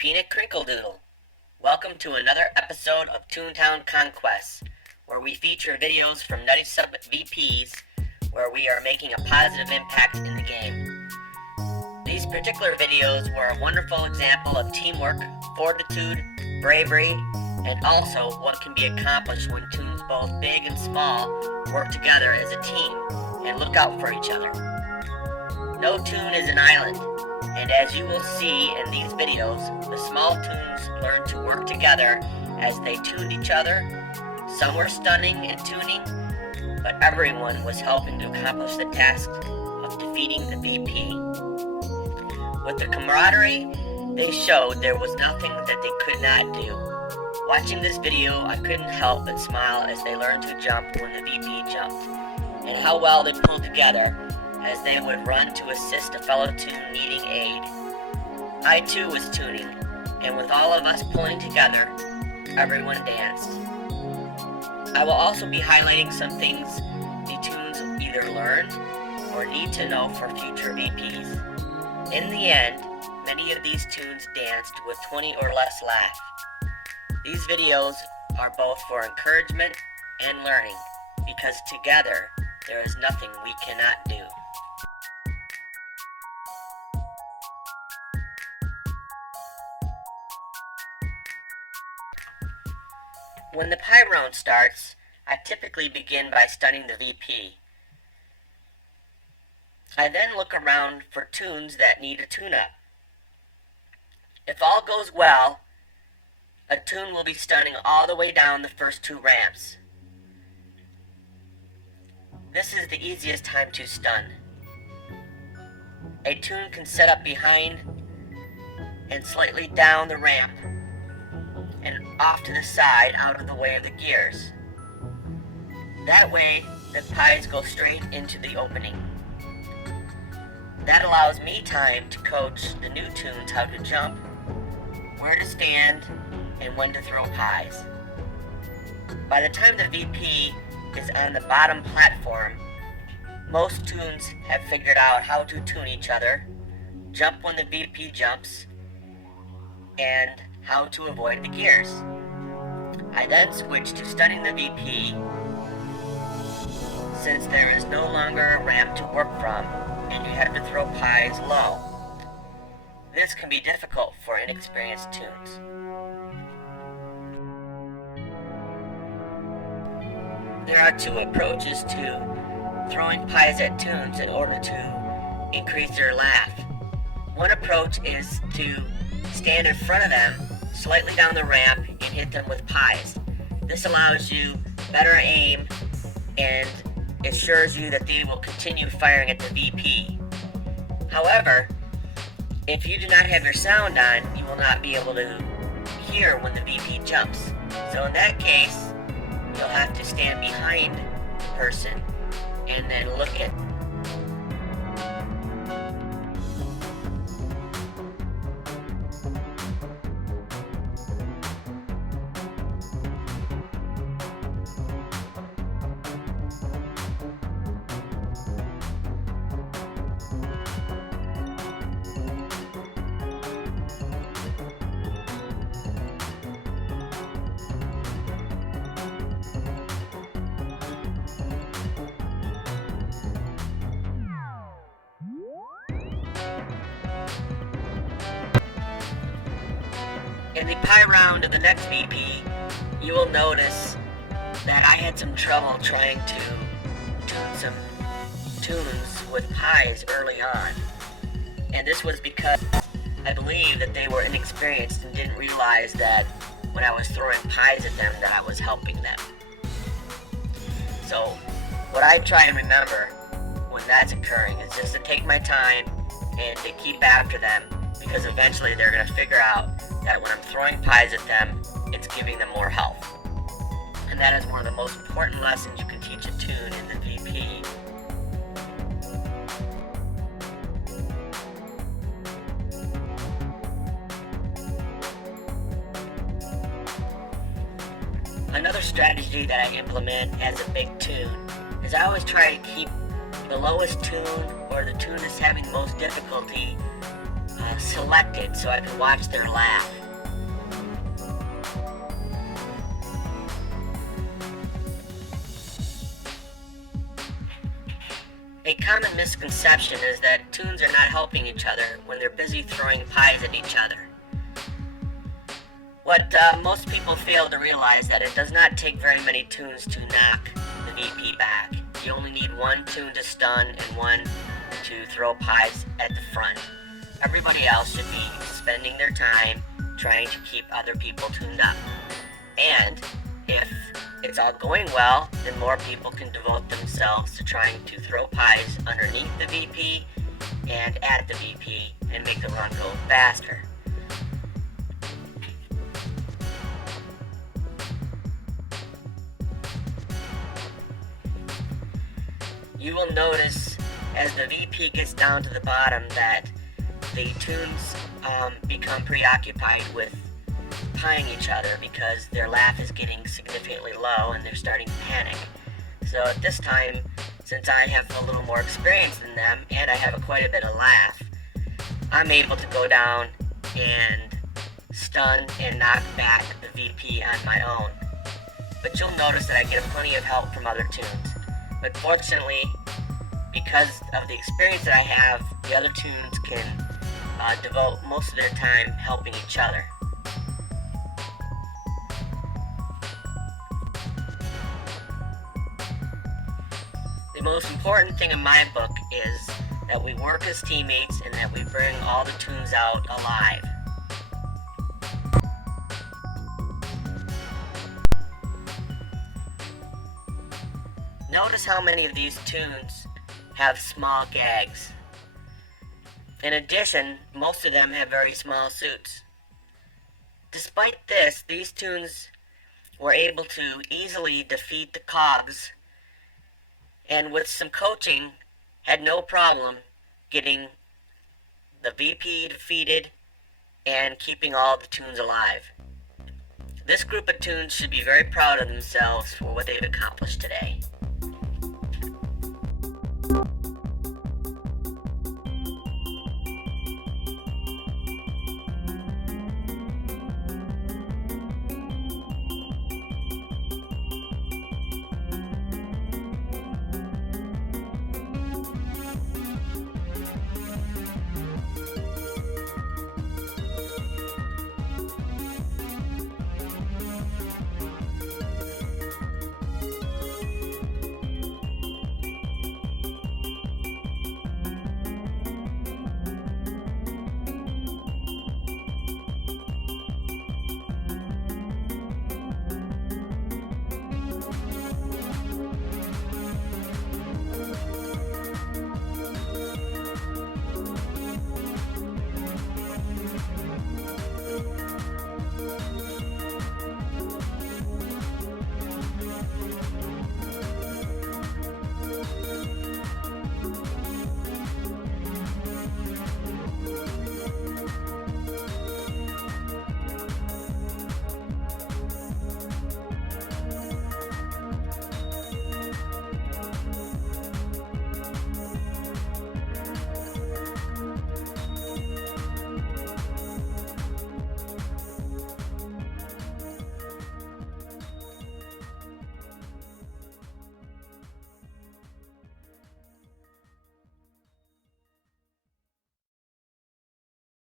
Peanut Crinkledoodle. Welcome to another episode of Toontown Conquests, where we feature videos from Nutty Sub VPs where we are making a positive impact in the game. These particular videos were a wonderful example of teamwork, fortitude, bravery, and also what can be accomplished when toons both big and small work together as a team and look out for each other. No toon is an island, and as you will see in these videos, the small toons learned to work together as they tuned each other. Some were stunning and tuning, but everyone was helping to accomplish the task of defeating the VP. With the camaraderie they showed, there was nothing that they could not do. Watching this video, I couldn't help but smile as they learned to jump when the VP jumped, and how well they pulled together as they would run to assist a fellow toon needing aid. I too was tuning, and with all of us pulling together, everyone danced. I will also be highlighting some things the toons either learned or need to know for future VPs. In the end, many of these toons danced with 20 or less laughs. These videos are both for encouragement and learning, because together there is nothing we cannot do. When the pie round starts, I typically begin by stunning the VP. I then look around for toons that need a tune-up. If all goes well, a toon will be stunning all the way down the first two ramps. This is the easiest time to stun. A toon can set up behind and slightly down the ramp and off to the side out of the way of the gears. That way, the pies go straight into the opening. That allows me time to coach the new toons how to jump, where to stand, and when to throw pies. By the time the VP is on the bottom platform, most toons have figured out how to tune each other, jump when the VP jumps, and how to avoid the gears. I then switch to stunning the VP since there is no longer a ramp to work from and you have to throw pies low. This can be difficult for inexperienced toons. There are two approaches to throwing pies at toons in order to increase their laugh. One approach is to stand in front of them, slightly down the ramp, and hit them with pies. This allows you better aim and assures you that they will continue firing at the VP. However, if you do not have your sound on, you will not be able to hear when the VP jumps. So in that case, you'll have to stand behind the person and then look at. In the pie round of the next VP, you will notice that I had some trouble trying to tune some tunes with pies early on. And this was because I believe that they were inexperienced and didn't realize that when I was throwing pies at them that I was helping them. So what I try and remember when that's occurring is just to take my time and to keep after them, because eventually they're going to figure out that when I'm throwing pies at them, it's giving them more health. And that is one of the most important lessons you can teach a toon in the VP. Another strategy that I implement as a big toon is I always try to keep the lowest toon or the toon that's having the most difficulty selected so I could watch their laugh. A common misconception is that toons are not helping each other when they're busy throwing pies at each other. What most people fail to realize that it does not take very many toons to knock the VP back. You only need one toon to stun and one to throw pies at the front. Everybody else should be spending their time trying to keep other people tuned up. And if it's all going well, then more people can devote themselves to trying to throw pies underneath the VP and at the VP and make the run go faster. You will notice as the VP gets down to the bottom that the toons become preoccupied with pieing each other because their laugh is getting significantly low and they're starting to panic. So at this time, since I have a little more experience than them and I have quite a bit of laugh, I'm able to go down and stun and knock back the VP on my own. But you'll notice that I get plenty of help from other toons. But fortunately, because of the experience that I have, the other toons can devote most of their time helping each other. The most important thing in my book is that we work as teammates and that we bring all the toons out alive. Notice how many of these toons have small gags. In addition, most of them have very small suits. Despite this, these toons were able to easily defeat the cogs, and with some coaching, had no problem getting the VP defeated and keeping all the toons alive. This group of toons should be very proud of themselves for what they've accomplished today.